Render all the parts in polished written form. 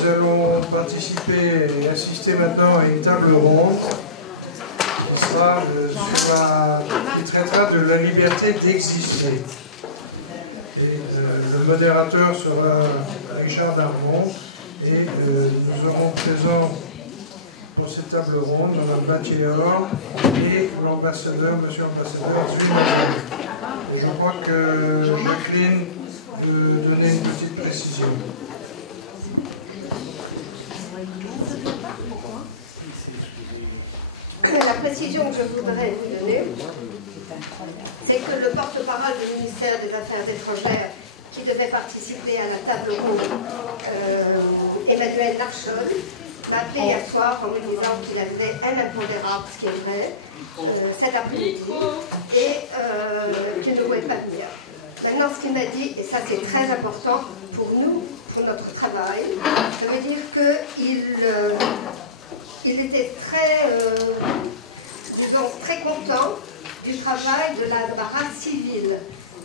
nous allons participer et assister maintenant à une table ronde qui traitera de la liberté d'exister. Et le modérateur sera Richard Darmon et nous aurons présent pour cette table ronde Mme Battior et l'ambassadeur, monsieur l'ambassadeur Zwimazel. Je crois que Jacqueline peut donner une petite précision. La précision que je voudrais vous donner, c'est que le porte-parole du ministère des Affaires étrangères qui devait participer à la table ronde, Emmanuel Larchol, m'a appelé hier soir en me disant qu'il avait un impondérable, ce qui est vrai, cet après-midi, et qu'il ne pouvait pas venir. Maintenant, ce qu'il m'a dit, et ça c'est très important pour nous, pour notre travail, ça veut dire qu'il était très, disons, très content du travail de l'Asbara civile.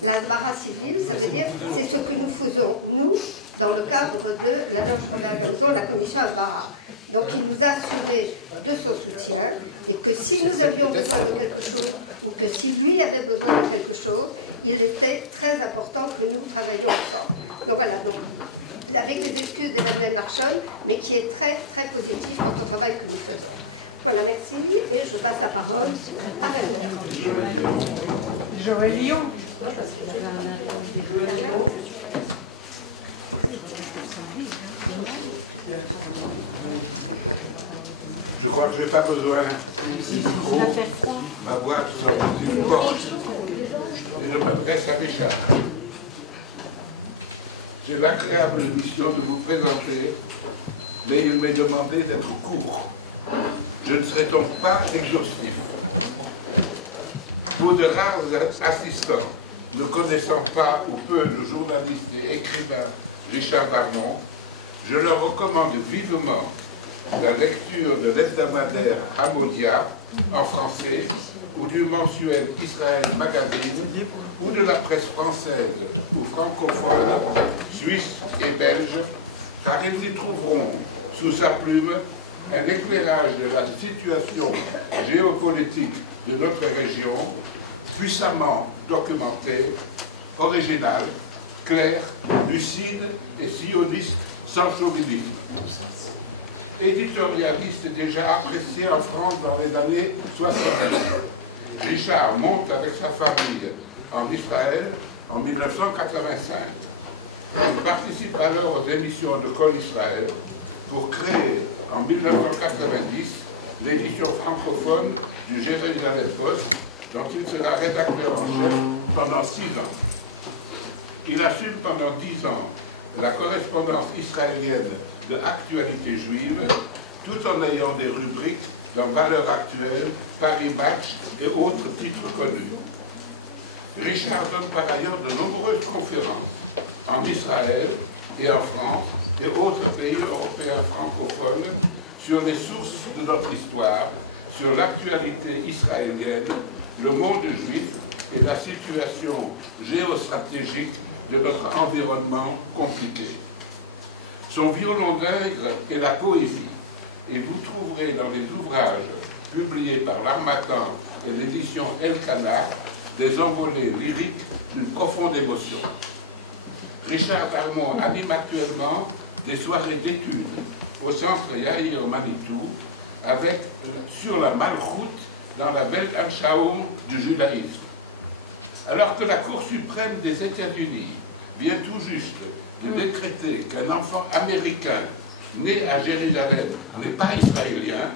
L'Asbara civile, ça veut dire c'est ce que nous faisons, nous, dans le cadre de la commission Asbara. Donc il nous a assuré de son soutien et que si nous avions besoin de quelque chose ou que si lui avait besoin de quelque chose, il était très important que nous travaillions ensemble. Donc voilà, donc, avec les excuses d'Emmanuel Larchol, mais qui est très très positif dans le travail que nous faisons. Voilà, merci, et je passe la parole à René. Joël Lyon. Je crois que je n'ai pas besoin du micro. Ma voix sort d'une porte. Et je m'adresse à Richard. J'ai l'agréable mission de vous présenter, mais il m'est demandé d'être court. Je ne serai donc pas exhaustif. Pour de rares assistants, ne connaissant pas ou peu le journaliste et écrivain Richard Darmon, je leur recommande vivement la lecture de l'hebdomadaire Hamodia en français ou du mensuel Israël Magazine ou de la presse française ou francophone, suisse et belge, car ils y trouveront sous sa plume un éclairage de la situation géopolitique de notre région, puissamment documenté, original, clair, lucide et sioniste sans chauvinisme. Éditorialiste déjà apprécié en France dans les années 70, Richard monte avec sa famille en Israël en 1985. Il participe alors aux émissions de Kol Israël pour créer en 1990 l'édition francophone du Jérusalem Post, dont il sera rédacteur en chef pendant 6 ans. Il assume pendant 10 ans la correspondance israélienne de actualité juive, tout en ayant des rubriques dans Valeurs actuelles, Paris Match et autres titres connus. Richard donne par ailleurs de nombreuses conférences en Israël et en France et autres pays européens francophones sur les sources de notre histoire, sur l'actualité israélienne, le monde juif et la situation géostratégique de notre environnement compliqué. Son violon d'Ingres est la poésie, et vous trouverez dans les ouvrages publiés par l'Harmattan et l'édition Elkanah des envolées lyriques d'une profonde émotion. Richard Darmon anime actuellement des soirées d'études au centre Yair Manitou avec sur la Malchoute dans la Beth Anshaum du judaïsme. Alors que la Cour suprême des États-Unis vient tout juste de décréter qu'un enfant américain né à Jérusalem n'est pas israélien,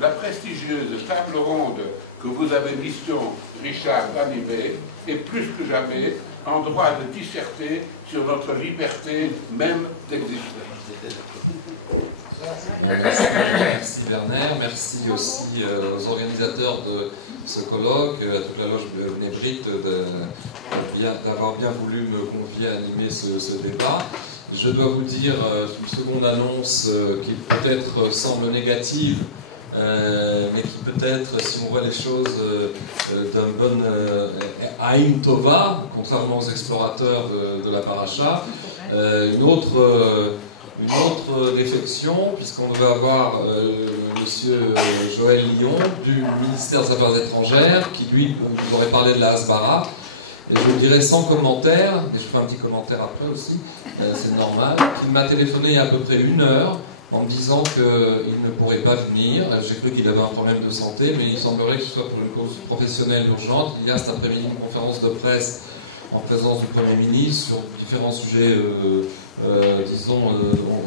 la prestigieuse table ronde que vous avez mission, Richard, d'animer est plus que jamais en droit de disserter sur notre liberté même d'exister. Merci Werner, merci aussi aux organisateurs de ce colloque, à toute la loge Bnei-Brit d'avoir bien voulu me convier à animer ce débat. Je dois vous dire une seconde annonce qui peut-être semble négative, mais qui peut-être, si on voit les choses d'un bon Aïn Tova, contrairement aux explorateurs de la Paracha, une autre une autre défection, puisqu'on devait avoir monsieur Joël Lyon du ministère des Affaires étrangères, qui lui nous aurait parlé de la Hasbara. Et je vous dirai sans commentaire, mais je ferai un petit commentaire après aussi, c'est normal, qui m'a téléphoné il y a à peu près 1 heure en me disant qu'il ne pourrait pas venir. J'ai cru qu'il avait un problème de santé, mais il semblerait que ce soit pour une cause professionnelle urgente. Il y a cet après-midi une conférence de presse en présence du Premier ministre sur différents sujets, disons,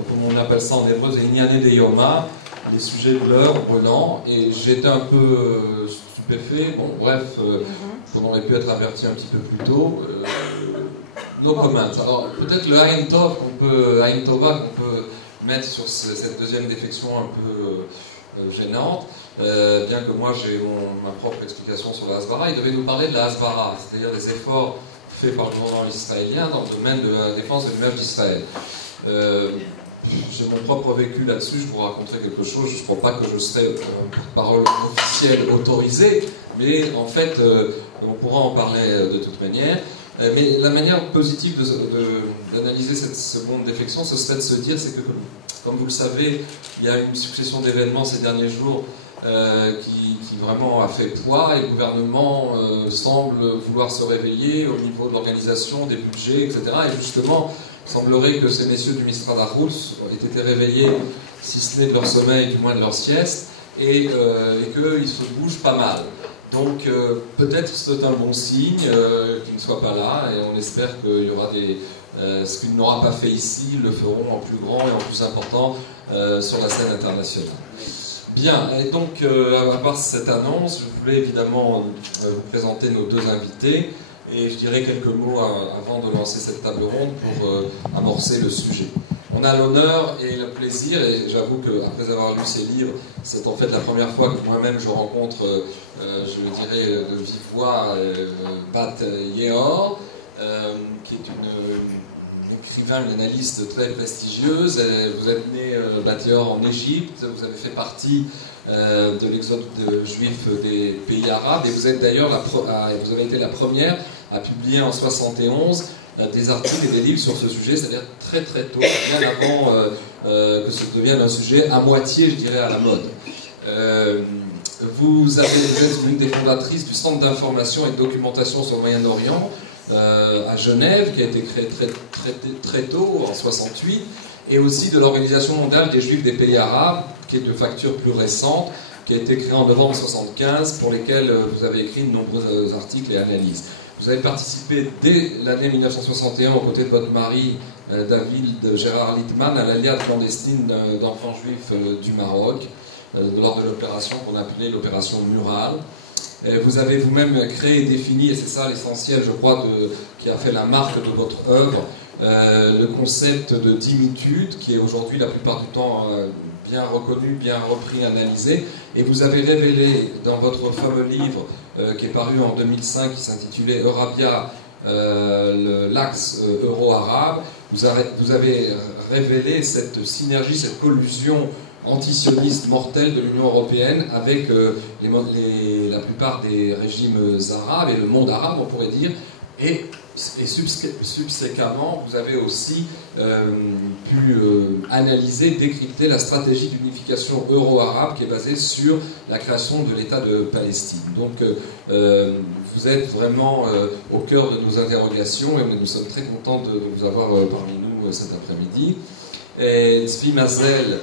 comme on appelle ça en hébreu, c'est Inyane de Yoma, les sujets de l'heure brûlants, et j'étais un peu stupéfait. Bon, bref, on aurait pu être averti un petit peu plus tôt. No comments. Alors, peut-être le Ayin Tov Ayin Tova qu'on peut mettre sur cette deuxième défection un peu gênante, bien que moi j'ai ma propre explication sur la Hasbara. Il devait nous parler de la Hasbara, c'est-à-dire des efforts faits par le gouvernement israélien dans le domaine de la défense de l'image d'Israël. J'ai mon propre vécu là-dessus, je vous raconterai quelque chose. Je ne crois pas que je serai porte-parole officielle autorisée, mais en fait, on pourra en parler de toute manière. Mais la manière positive d'analyser cette seconde défection, ce serait de se dire, c'est que, comme vous le savez, il y a une succession d'événements ces derniers jours qui vraiment a fait poids, et le gouvernement semble vouloir se réveiller au niveau de l'organisation, des budgets, etc. Et justement, il semblerait que ces messieurs du Misrad Arutz aient été réveillés, si ce n'est de leur sommeil, du moins de leur sieste, et qu'ils se bougent pas mal. Donc peut-être c'est un bon signe qu'ils ne soient pas là, et on espère qu'il y aura ce qu'ils n'auront pas fait ici, ils le feront en plus grand et en plus important sur la scène internationale. Bien, et donc à part cette annonce, je voulais évidemment vous présenter nos deux invités, et je dirais quelques mots avant de lancer cette table ronde pour amorcer le sujet. On a l'honneur et le plaisir, et j'avoue qu'après avoir lu ces livres, c'est en fait la première fois que moi-même je rencontre, je dirais de vive voix, Bat Yeor, qui est une écrivain, une analyste très prestigieuse. Vous êtes né, Bat Yeor, en Égypte, vous avez fait partie de l'exode juif des pays arabes, et vous êtes d'ailleurs vous avez été la première à publier en 71 des articles et des livres sur ce sujet, c'est-à-dire très très tôt, bien avant que ce devienne un sujet à moitié, je dirais, à la mode. Vous êtes l'une des fondatrices du Centre d'information et de documentation sur le Moyen-Orient à Genève, qui a été créé très tôt, en 68, et aussi de l'Organisation mondiale des Juifs des pays arabes, qui est de facture plus récente, qui a été créée en novembre 75, pour lesquels vous avez écrit de nombreux articles et analyses. Vous avez participé dès l'année 1961 aux côtés de votre mari David Gérard Littman à l'alliance clandestine d'enfants juifs du Maroc lors de l'opération qu'on appelait l'opération Mural. Vous avez vous-même créé et défini, et c'est ça l'essentiel, je crois, qui a fait la marque de votre œuvre, le concept de dimitude, qui est aujourd'hui la plupart du temps bien reconnu, bien repris, analysé, et vous avez révélé dans votre fameux livre qui est paru en 2005, qui s'intitulait Eurabia, l'axe euro-arabe, vous avez révélé cette synergie, cette collusion antisioniste mortelle de l'Union européenne avec la plupart des régimes arabes et le monde arabe, on pourrait dire, et subséquemment, vous avez aussi pu analyser, décrypter la stratégie d'unification euro-arabe qui est basée sur la création de l'État de Palestine. Donc, vous êtes vraiment au cœur de nos interrogations, et nous sommes très contents de vous avoir parmi nous cet après-midi. Et Zvi Mazel,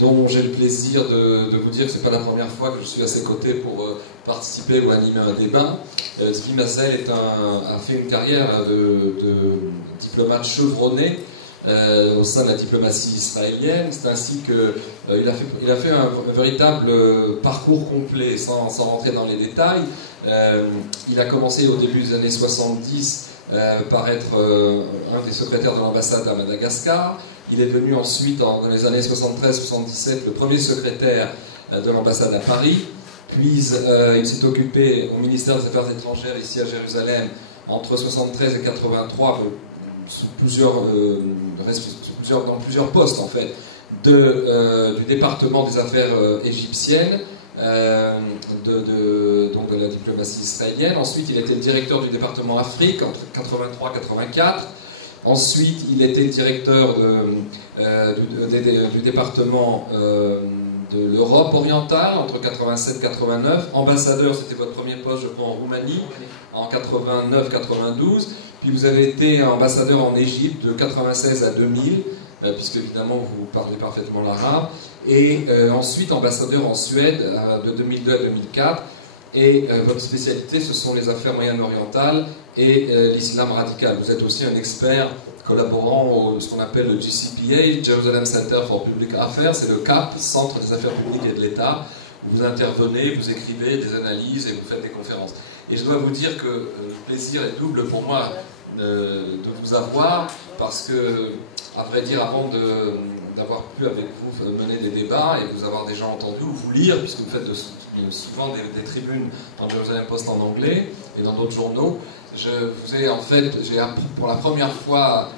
dont j'ai le plaisir de vous dire que ce n'est pas la première fois que je suis à ses côtés pour participer ou animer un débat. Zvi Mazel a fait une carrière de diplomate chevronné au sein de la diplomatie israélienne. C'est ainsi qu'il a fait un véritable parcours complet, sans rentrer dans les détails. Il a commencé au début des années 70 par être un des secrétaires de l'ambassade à Madagascar. Il est devenu ensuite, dans les années 73-77, le premier secrétaire de l'ambassade à Paris. Puis il s'est occupé au ministère des Affaires étrangères ici à Jérusalem entre 73 et 83, dans plusieurs postes en fait, du département des affaires égyptiennes, donc de la diplomatie israélienne. Ensuite, il était le directeur du département Afrique entre 83 et 84. Ensuite, il était directeur du département de l'Europe orientale entre 87 et 89. Ambassadeur, c'était votre premier poste, je crois, en Roumanie, en 89-92. Puis vous avez été ambassadeur en Égypte de 96 à 2000, puisque évidemment vous parlez parfaitement l'arabe. Et ensuite ambassadeur en Suède de 2002 à 2004. Et votre spécialité, ce sont les affaires moyen-orientales et l'islam radical. Vous êtes aussi un expert collaborant au ce qu'on appelle le GCPA, Jerusalem Center for Public Affairs, c'est le CAP, Centre des Affaires Publiques et de l'État, où vous intervenez, vous écrivez des analyses et vous faites des conférences. Et je dois vous dire que le plaisir est double pour moi de vous avoir, parce que, à vrai dire, avant d'avoir pu avec vous mener des débats et vous avoir déjà entendu ou vous lire, puisque vous faites souvent des tribunes dans le Jerusalem Post en anglais et dans d'autres journaux, j'ai appris pour la première fois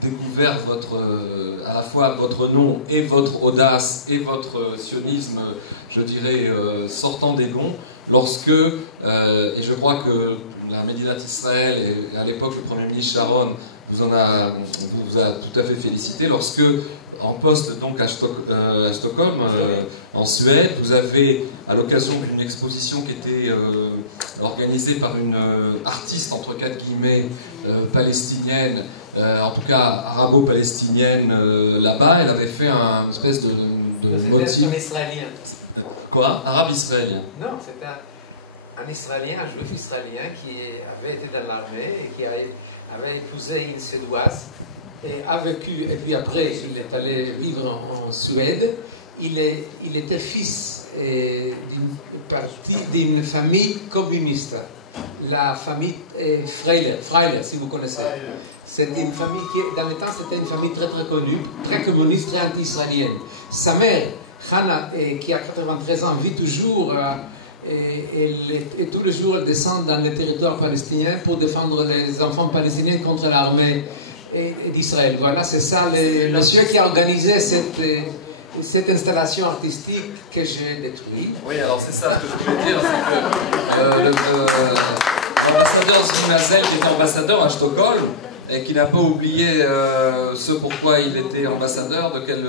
découvert à la fois votre nom et votre audace et votre sionisme, je dirais, sortant des gonds, lorsque, et je crois que la Médinat Israël, et à l'époque le Premier ministre Sharon vous a tout à fait félicité, lorsque, en poste donc à Stockholm, en Suède, vous avez, à l'occasion d'une exposition qui était organisée par une artiste, entre 4 guillemets, palestinienne, en tout cas arabo-palestinienne là-bas, elle avait fait une espèce de motif. Un israélien. Quoi? Arabe-israélien? Non, c'était un Israélien, un juif israélien qui avait été dans l'armée et qui avait épousé une Suédoise et a vécu, et puis après il est allé vivre en Suède. Il était fils d'une famille communiste, la famille Freiler, si vous connaissez. C'était une famille qui, dans le temps, c'était une famille très très connue, très communiste, très anti-israélienne. Sa mère, Hannah, qui a 93 ans, vit toujours, et tous les jours elle descend dans les territoires palestiniens pour défendre les enfants palestiniens contre l'armée d'Israël. Voilà, c'est ça le monsieur qui a organisé cette installation artistique que j'ai détruite. Oui, alors c'est ça ce que je voulais dire, c'est que l'ambassadeur Zvi Mazel, qui était ambassadeur à Stockholm, et qui n'a pas oublié ce pourquoi il était ambassadeur, de quel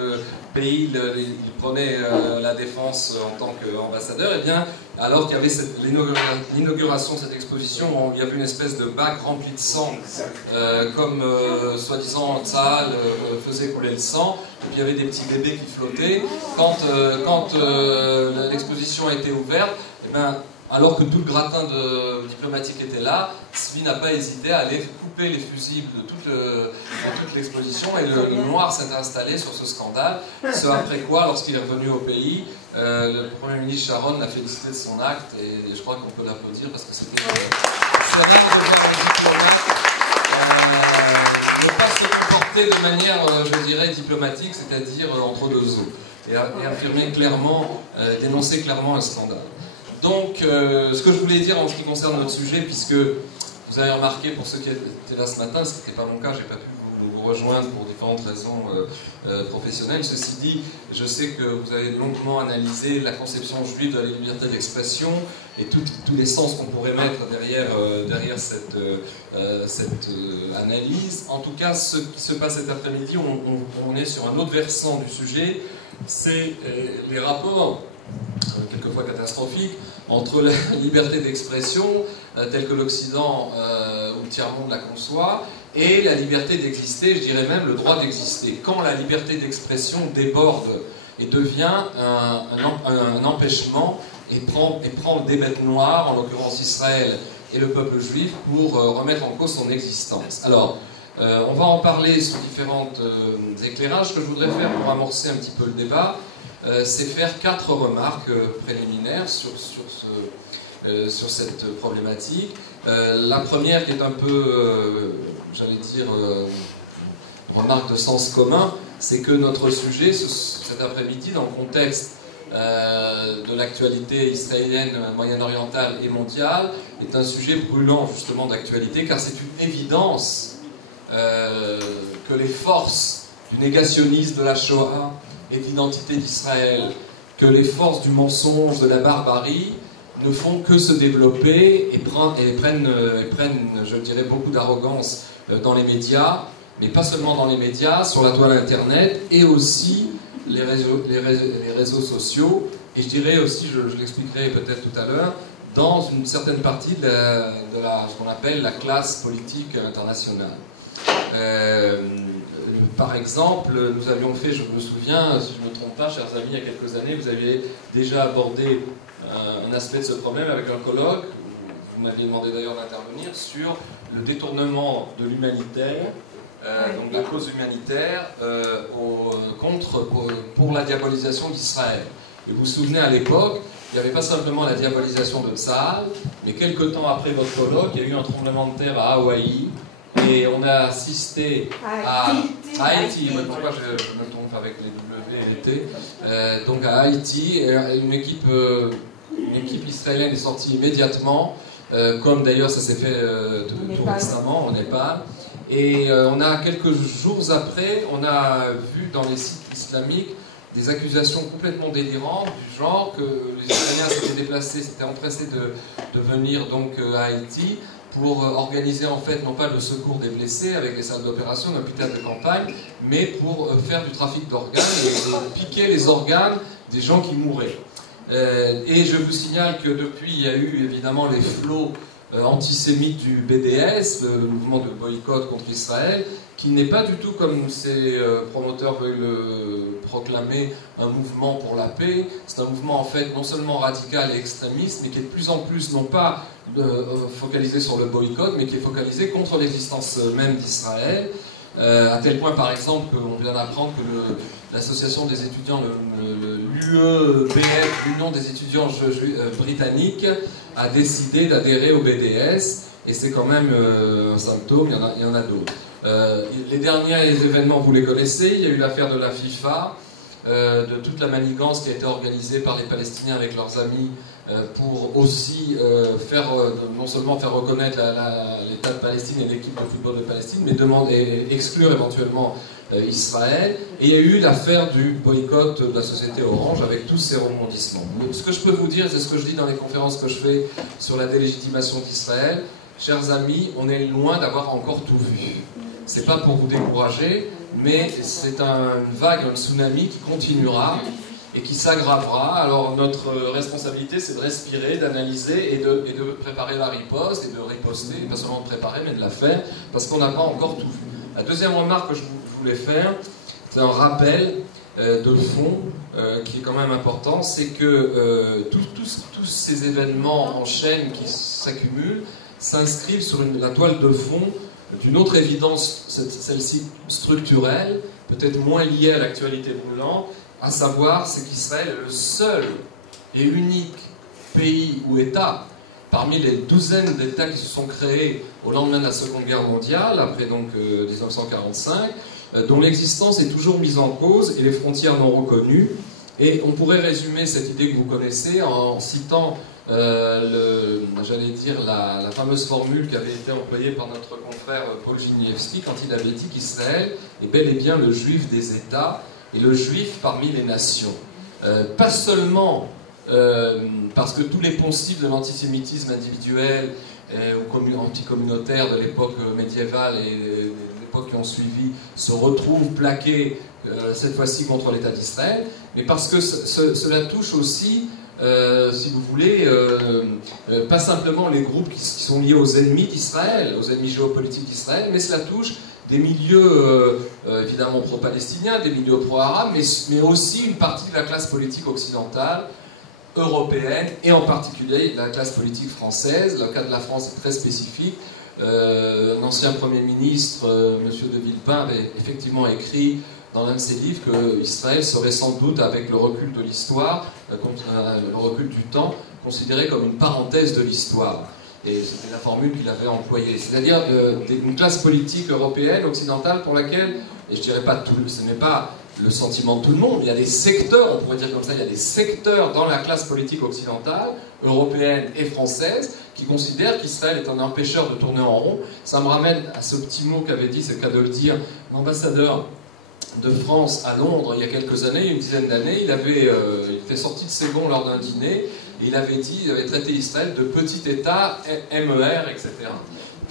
pays il prenait la défense en tant qu'ambassadeur, et bien, alors qu'il y avait l'inauguration de cette exposition, il y avait une espèce de bac rempli de sang, comme soi-disant Tzahal faisait couler le sang, et puis il y avait des petits bébés qui flottaient. Quand l'exposition a été ouverte, et bien, alors que tout le gratin diplomatique était là, Zvi n'a pas hésité à aller couper les fusibles de toute l'exposition, et le noir s'est installé sur ce scandale. Ce après quoi, lorsqu'il est revenu au pays, le Premier ministre Sharon l'a félicité de son acte, et je crois qu'on peut l'applaudir parce que c'était rare de voir un diplomate ne pas se comporter de manière, je dirais, diplomatique, c'est-à-dire entre deux eaux, et affirmer clairement, dénoncer clairement un scandale. Donc, ce que je voulais dire en ce qui concerne notre sujet, puisque vous avez remarqué, pour ceux qui étaient là ce matin, ce n'était pas mon cas, je n'ai pas pu vous rejoindre pour différentes raisons professionnelles. Ceci dit, je sais que vous avez longuement analysé la conception juive de la liberté d'expression et tous les sens qu'on pourrait mettre derrière cette analyse. En tout cas, ce qui se passe cet après-midi, on est sur un autre versant du sujet, c'est les rapports quelquefois catastrophiques, entre la liberté d'expression, telle que l'Occident ou le tiers-monde la conçoit, et la liberté d'exister, je dirais même le droit d'exister. Quand la liberté d'expression déborde et devient un empêchement et prend des bêtes noires, en l'occurrence Israël et le peuple juif, pour remettre en cause son existence. Alors, on va en parler sous différents éclairages. Ce que je voudrais faire pour amorcer un petit peu le débat, c'est faire 4 remarques préliminaires sur cette problématique. La première qui est un peu, j'allais dire, remarque de sens commun, c'est que notre sujet, cet après-midi, dans le contexte de l'actualité israélienne, moyen-orientale et mondiale, est un sujet brûlant justement d'actualité, car c'est une évidence que les forces du négationnisme de la Shoah et d'identité d'Israël, que les forces du mensonge, de la barbarie, ne font que se développer et prennent, je dirais, beaucoup d'arrogance dans les médias, mais pas seulement dans les médias, sur la toile internet, et aussi les réseaux sociaux, et je dirais aussi, je l'expliquerai peut-être tout à l'heure, dans une certaine partie de ce qu'on appelle la classe politique internationale. Par exemple, nous avions fait, je me souviens, si je ne me trompe pas, chers amis, il y a quelques années, vous aviez déjà abordé un aspect de ce problème avec un colloque, vous m'aviez demandé d'ailleurs d'intervenir, sur le détournement de l'humanitaire, donc la cause humanitaire, pour la diabolisation d'Israël. Et vous vous souvenez, à l'époque, il n'y avait pas simplement la diabolisation de Tsahal, mais quelques temps après votre colloque, il y a eu un tremblement de terre à Hawaï, et on a assisté à Haïti, pourquoi je me trompe avec les W et les T, donc à Haïti, une équipe israélienne est sortie immédiatement, comme d'ailleurs ça s'est fait tout récemment au Népal, et on a quelques jours après, on a vu dans les sites islamiques des accusations complètement délirantes du genre que les Israéliens s'étaient déplacés, s'étaient empressés de venir donc à Haïti pour organiser en fait non pas le secours des blessés avec des salles d'opération, un hôpital de campagne, mais pour faire du trafic d'organes et piquer les organes des gens qui mouraient. Et je vous signale que depuis il y a eu évidemment les flots antisémites du BDS, le mouvement de boycott contre Israël, qui n'est pas du tout, comme ses promoteurs veulent le proclamer, un mouvement pour la paix. C'est un mouvement en fait non seulement radical et extrémiste, mais qui est de plus en plus non pas focalisé sur le boycott, mais qui est focalisé contre l'existence même d'Israël. À tel point, par exemple, on vient d'apprendre que l'association des étudiants, l'UEBF, l'Union des étudiants britanniques, a décidé d'adhérer au BDS, et c'est quand même un symptôme, il y en a d'autres. Les derniers événements, vous les connaissez, il y a eu l'affaire de la FIFA, de toute la manigance qui a été organisée par les Palestiniens avec leurs amis pour aussi non seulement faire reconnaître l'État de Palestine et l'équipe de football de Palestine, mais exclure éventuellement Israël. Et il y a eu l'affaire du boycott de la société Orange avec tous ces rebondissements. Donc, ce que je peux vous dire, c'est ce que je dis dans les conférences que je fais sur la délégitimation d'Israël. Chers amis, on est loin d'avoir encore tout vu. C'est pas pour vous décourager, mais c'est une vague, un tsunami qui continuera et qui s'aggravera. Alors notre responsabilité, c'est de respirer, d'analyser et de préparer la riposte et de riposter, pas seulement de préparer, mais de la faire, parce qu'on n'a pas encore tout vu. La deuxième remarque que je voulais faire, c'est un rappel de fond qui est quand même important, c'est que tous ces événements en chaîne qui s'accumulent s'inscrivent sur la toile de fond d'une autre évidence, celle-ci structurelle, peut-être moins liée à l'actualité brûlante, à savoir, c'est qu'Israël est le seul et unique pays ou État, parmi les douzaines d'États qui se sont créés au lendemain de la Seconde Guerre mondiale, après donc 1945, dont l'existence est toujours mise en cause et les frontières non reconnues. Et on pourrait résumer cette idée que vous connaissez en citant j'allais dire la fameuse formule qui avait été employée par notre confrère Paul Giniewski quand il avait dit qu'Israël est bel et bien le juif des États et le juif parmi les nations. Pas seulement parce que tous les poncifs de l'antisémitisme individuel ou anticommunautaire de l'époque médiévale et des époques qui ont suivi se retrouvent plaqués cette fois-ci contre l'État d'Israël, mais parce que cela touche aussi si vous voulez, pas simplement les groupes qui sont liés aux ennemis d'Israël, aux ennemis géopolitiques d'Israël, mais cela touche des milieux évidemment pro-palestiniens, des milieux pro-arabes, mais aussi une partie de la classe politique occidentale, européenne, et en particulier la classe politique française. Le cas de la France est très spécifique. Un ancien Premier ministre, M. de Villepin, avait effectivement écrit dans l'un de ses livres qu'Israël serait sans doute, avec le recul de l'histoire, le recul du temps, considéré comme une parenthèse de l'histoire. Et c'était la formule qu'il avait employée. C'est-à-dire une classe politique européenne, occidentale, pour laquelle, et je dirais pas tout, ce n'est pas le sentiment de tout le monde, il y a des secteurs, on pourrait dire comme ça, il y a des secteurs dans la classe politique occidentale, européenne et française, qui considèrent qu'Israël est un empêcheur de tourner en rond. Ça me ramène à ce petit mot qu'avait dit, c'est le cas de le dire, l'ambassadeur de France à Londres il y a quelques années, une dizaine d'années. Il était sorti de Ségon lors d'un dîner et il avait traité Israël de petit État, MER, etc.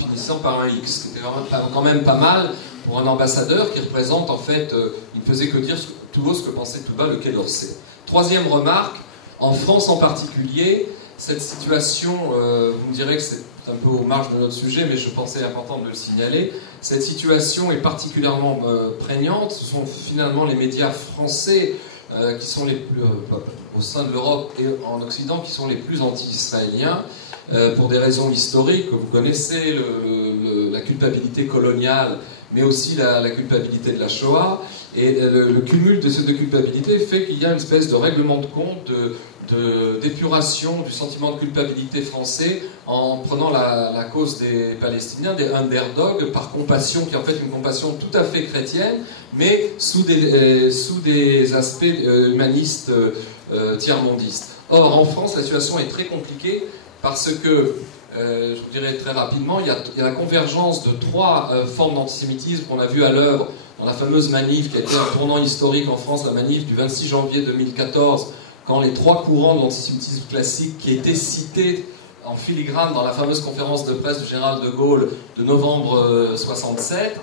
finissant par un X, qui était quand même pas mal pour un ambassadeur qui représente en fait, il ne faisait que dire tout haut ce que pensait tout bas le Quai d'Orsay. Troisième remarque, en France en particulier, cette situation, vous me direz que c'est un peu aux marges de notre sujet, mais je pensais important de le signaler, cette situation est particulièrement prégnante. Ce sont finalement les médias français qui sont les plus, au sein de l'Europe et en Occident, qui sont les plus anti-israéliens, pour des raisons historiques que vous connaissez, la culpabilité coloniale, mais aussi la culpabilité de la Shoah. Et le cumul de ces deux culpabilités fait qu'il y a une espèce de règlement de compte, d'épuration du sentiment de culpabilité français en prenant la cause des Palestiniens, des underdogs, par compassion, qui est en fait une compassion tout à fait chrétienne, mais sous des aspects humanistes tiers-mondistes. Or, en France, la situation est très compliquée parce que, je vous dirais très rapidement, il y a la convergence de trois formes d'antisémitisme qu'on a vu à l'œuvre dans la fameuse manif qui a été un tournant historique en France, la manif du 26 janvier 2014, quand les trois courants de l'antisémitisme classique qui étaient cités en filigrane dans la fameuse conférence de presse du général de Gaulle de novembre 67,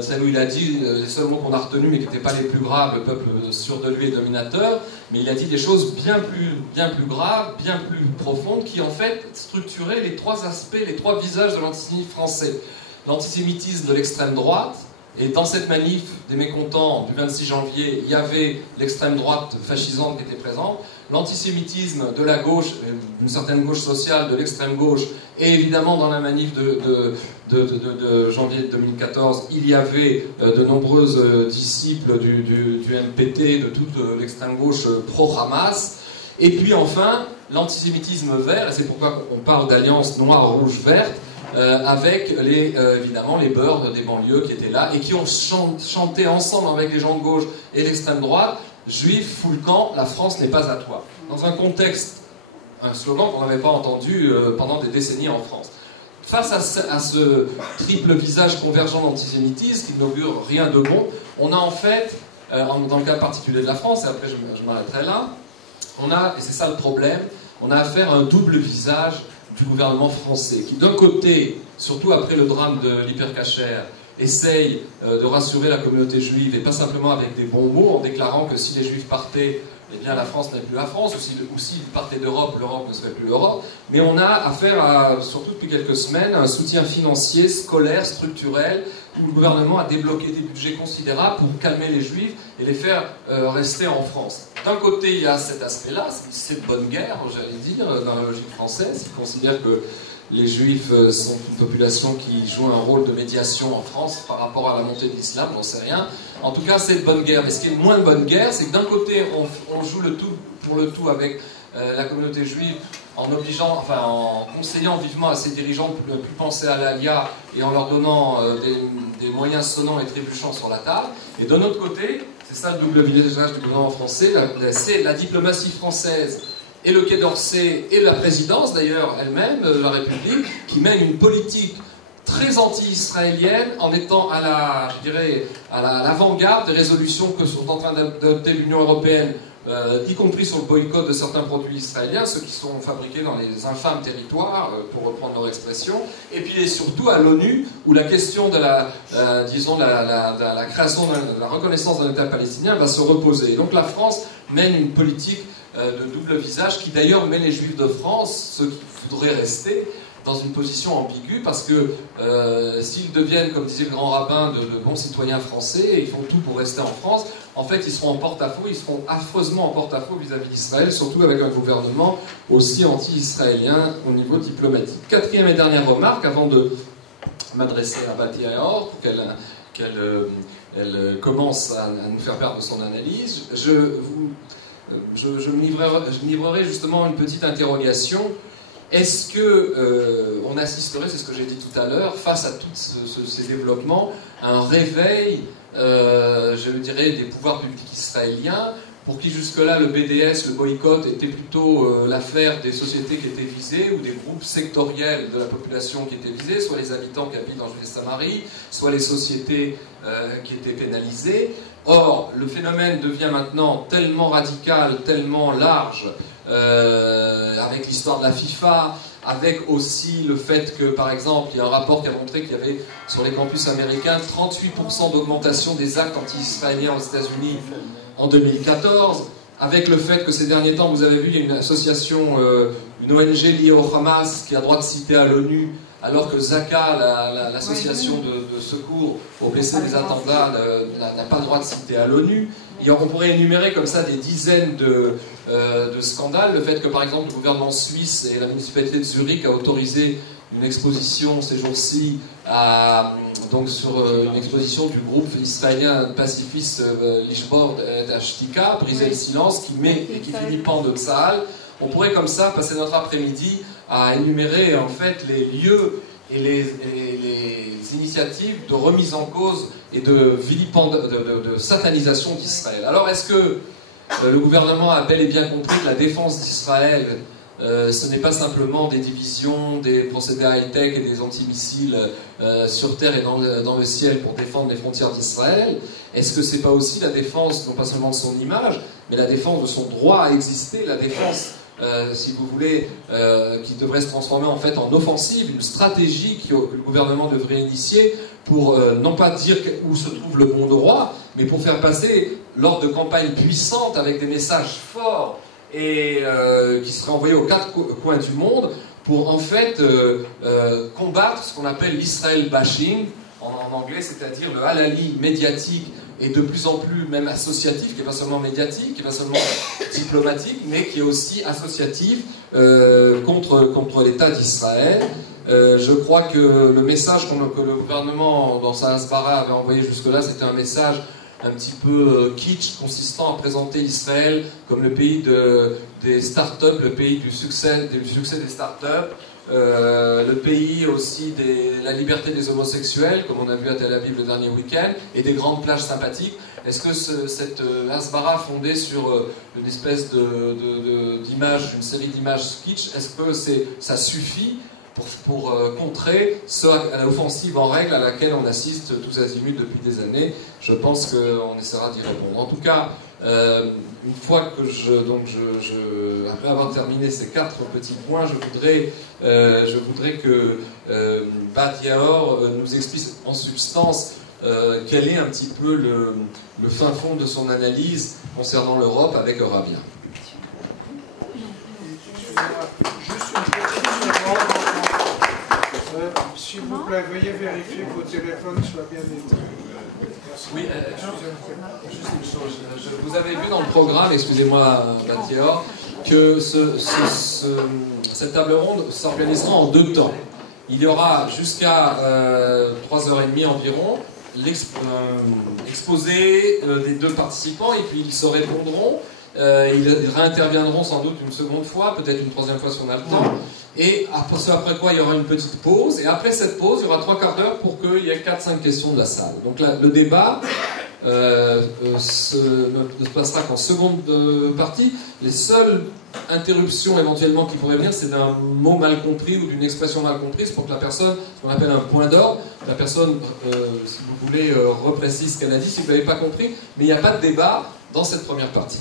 celle où il a dit les seuls mots qu'on a retenus mais qui n'étaient pas les plus graves, le peuple sûr de lui est dominateur, mais il a dit des choses bien plus graves, bien plus profondes, qui en fait structuraient les trois aspects, les trois visages de l'antisémitisme français. L'antisémitisme de l'extrême droite, et dans cette manif des mécontents du 26 janvier, il y avait l'extrême droite fascisante qui était présente, l'antisémitisme de la gauche, d'une certaine gauche sociale, de l'extrême gauche, et évidemment dans la manif de janvier 2014, il y avait de nombreuses disciples du MPT, de toute l'extrême gauche pro-Hamas, et puis enfin l'antisémitisme vert, et c'est pourquoi on parle d'alliance noire-rouge-verte, avec évidemment les beurs des banlieues qui étaient là et qui ont chanté ensemble avec les gens de gauche et l'extrême droite, Juifs, fous le camp, la France n'est pas à toi. Dans un contexte, un slogan qu'on n'avait pas entendu pendant des décennies en France. Face à ce triple visage convergent d'antisémitisme qui n'augure rien de bon, on a en fait, dans le cas particulier de la France, et après je m'arrêterai là, et c'est ça le problème, on a affaire à un double visage du gouvernement français, qui d'un côté, surtout après le drame de l'hypercacher, essaye de rassurer la communauté juive, et pas simplement avec des bons mots, en déclarant que si les juifs partaient, eh bien la France n'est plus la France, ou s'ils partaient d'Europe, l'Europe ne serait plus l'Europe. Mais on a affaire à, surtout depuis quelques semaines, à un soutien financier, scolaire, structurel, où le gouvernement a débloqué des budgets considérables pour calmer les juifs et les faire rester en France. D'un côté, il y a cet aspect-là, c'est de bonne guerre, j'allais dire, dans la logique française, qui considère que les juifs sont une population qui joue un rôle de médiation en France par rapport à la montée de l'islam, j'en sais rien. En tout cas, c'est de bonne guerre. Mais ce qui est moins de bonne guerre, c'est que d'un côté, on joue le tout pour le tout avec la communauté juive, en conseillant vivement à ses dirigeants de ne plus penser à l'ALIA et en leur donnant des moyens sonnants et trébuchants sur la table. Et d'un autre côté, c'est ça le double visage du gouvernement français, c'est la diplomatie française et le Quai d'Orsay et la présidence d'ailleurs elle-même, la République, qui mène une politique très anti-israélienne en étant à l'avant-garde des résolutions que sont en train d'adopter l'Union européenne, y compris sur le boycott de certains produits israéliens, ceux qui sont fabriqués dans les infâmes territoires, pour reprendre leur expression, et puis et surtout à l'ONU, où la question de la création, de la reconnaissance d'un État palestinien va se reposer. Et donc la France mène une politique de double visage qui d'ailleurs met les Juifs de France, ceux qui voudraient rester, dans une position ambiguë, parce que s'ils deviennent, comme disait le grand rabbin, de bons citoyens français, et ils font tout pour rester en France, en fait ils seront en porte-à-faux, ils seront affreusement en porte-à-faux vis-à-vis d'Israël, surtout avec un gouvernement aussi anti-israélien au niveau diplomatique. Quatrième et dernière remarque, avant de m'adresser à Batia Or, pour qu'elle commence à nous faire part de son analyse, je me livrerai justement une petite interrogation. Est-ce qu'on assisterait, c'est ce que j'ai dit tout à l'heure, face à tous ces développements, à un réveil, je dirais, des pouvoirs publics israéliens, pour qui jusque-là le BDS, le boycott, était plutôt l'affaire des sociétés qui étaient visées, ou des groupes sectoriels de la population qui étaient visés, soit les habitants qui habitent dans Judée-Samarie, soit les sociétés qui étaient pénalisées. Or, le phénomène devient maintenant tellement radical, tellement large, avec l'histoire de la FIFA, avec aussi le fait que, par exemple, il y a un rapport qui a montré qu'il y avait sur les campus américains 38% d'augmentation des actes anti-israéliens aux États-Unis en 2014, avec le fait que ces derniers temps, vous avez vu, il y a une association, une ONG liée au Hamas qui a droit de citer à l'ONU, alors que Zaka, l'association de secours aux blessés des attentats, n'a pas le droit de citer à l'ONU. On pourrait énumérer comme ça des dizaines de scandales. Le fait que, par exemple, le gouvernement suisse et la municipalité de Zurich a autorisé une exposition ces jours-ci donc sur une exposition du groupe israélien pacifiste Lishbor Ashtika, Briser le silence, qui finit Pan de Tsahal. On pourrait comme ça passer notre après-midi à énumérer en fait les lieux et les initiatives de remise en cause et de satanisation d'Israël. Alors est-ce que le gouvernement a bel et bien compris que la défense d'Israël, ce n'est pas simplement des divisions, des procédés high-tech et des antimissiles sur terre et dans le ciel pour défendre les frontières d'Israël? Est-ce que c'est pas aussi la défense, non pas seulement de son image, mais la défense de son droit à exister, la défense, si vous voulez, qui devrait se transformer en fait en offensive, une stratégie que le gouvernement devrait initier pour non pas dire où se trouve le bon droit, mais pour faire passer lors de campagnes puissantes avec des messages forts et qui seraient envoyés aux quatre coins du monde pour en fait combattre ce qu'on appelle l'Israël bashing en anglais, c'est-à-dire le halali médiatique et de plus en plus même associatif, qui n'est pas seulement médiatique, qui n'est pas seulement diplomatique, mais qui est aussi associatif contre l'État d'Israël. Je crois que le message que le gouvernement dans sa hasbara avait envoyé jusque-là, c'était un message un petit peu kitsch, consistant à présenter Israël comme le pays des startups, le pays du succès des startups, le pays aussi de la liberté des homosexuels, comme on a vu à Tel Aviv le dernier week-end, et des grandes plages sympathiques. Est-ce que cette hasbara fondée sur une espèce d'image, une série d'images kitsch, est-ce que ça suffit pour contrer l'offensive en règle à laquelle on assiste tous azimuts depuis des années? Je pense qu'on essaiera d'y répondre. En tout cas, une fois que après avoir terminé ces 4 petits points, je voudrais que Bat Yaor nous explique en substance quel est un petit peu le fin fond de son analyse concernant l'Europe avec Eurabia. Juste une petite seconde. S'il vous plaît, veuillez vérifier que vos téléphones soient bien éteints. Oui, juste une chose. Vous avez vu dans le programme, excusez-moi, Batior, que cette table ronde s'organisera en 2 temps. Il y aura jusqu'à 3h30 environ l'exposé des 2 participants, et puis ils se répondront. Ils réinterviendront sans doute une seconde fois, peut-être une 3e fois si on a le temps. Et après quoi il y aura une petite pause, et après cette pause il y aura 3/4 d'heure pour qu'il y ait 4-5 questions de la salle. Donc là, le débat ne se passera qu'en seconde partie. Les seules interruptions éventuellement qui pourraient venir, c'est d'un mot mal compris ou d'une expression mal comprise pour que la personne, ce qu'on appelle un point d'ordre, la personne, si vous voulez, reprécise ce qu'elle a dit si vous n'avez pas compris, mais il n'y a pas de débat dans cette première partie.